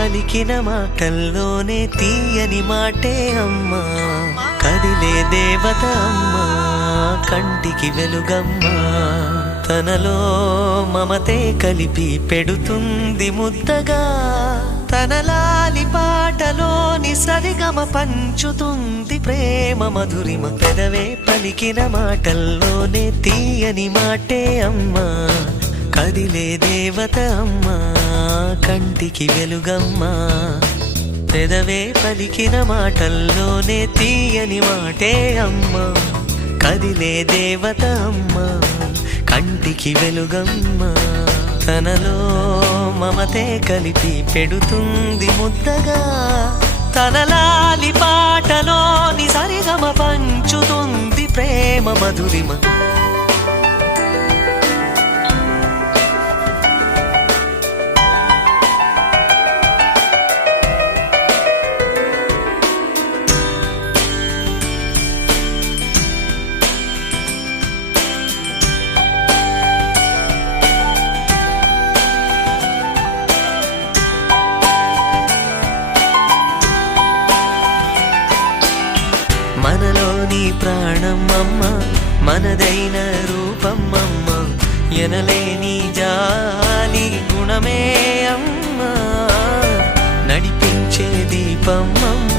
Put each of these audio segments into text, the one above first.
పలికిన మాటల్లోనే తీయని మాటే అమ్మా, కదిలే దేవత అమ్మా, కంటికి వెలుగమ్మా. తనలో మమతే కలిపి పెడుతుంది ముద్దగా, తన లాలి పాటలోని సరిగమ పంచుతుంది ప్రేమ మధురిమ. పెదవే పలికిన మాటల్లోనే తీయని మాటే అమ్మా, కదిలే దేవత అమ్మా, కంటికి వెలుగమ్మా. పెదవే పలికిన మాటల్లోనే తీయని మాటే అమ్మా, కదిలే దేవత అమ్మా, కంటికి వెలుగమ్మా. తనలో మమతే కలిపి పెడుతుంది ముద్దగా, తన లాలి పాటలోని సరిగమ పంచుతుంది ప్రేమ మధురిమ. మనలోని ప్రాణమమ్మ, మనదైన రూపమమ్మ, ఎనలేని జాలి గుణమే అమ్మ. నడిపించే దీపమమ్మ,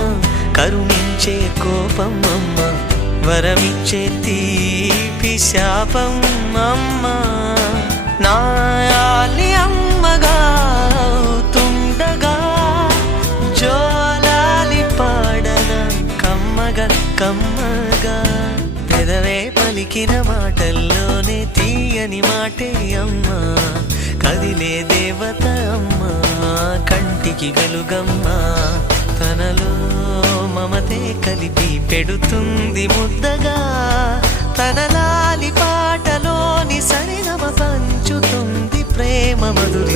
కరుణించే కోపమమ్మ, వరమిచ్చే తీపి శాపమమ్మ. నాయాలి అమ్మగా తుండగా, జోలాలి పాడన కమ్మగా కమ్మగా. పెదవే పలికిన మాటల్లోనే తీయని మాటే అమ్మా, కదిలే దేవత అమ్మా, కంటికి వెలుగమ్మా. తనలో మమతే కలిపి పెడుతుంది ముద్దగా, తన లాలి పాటలోని సరిగమ పంచుతుంది ప్రేమ మధురి.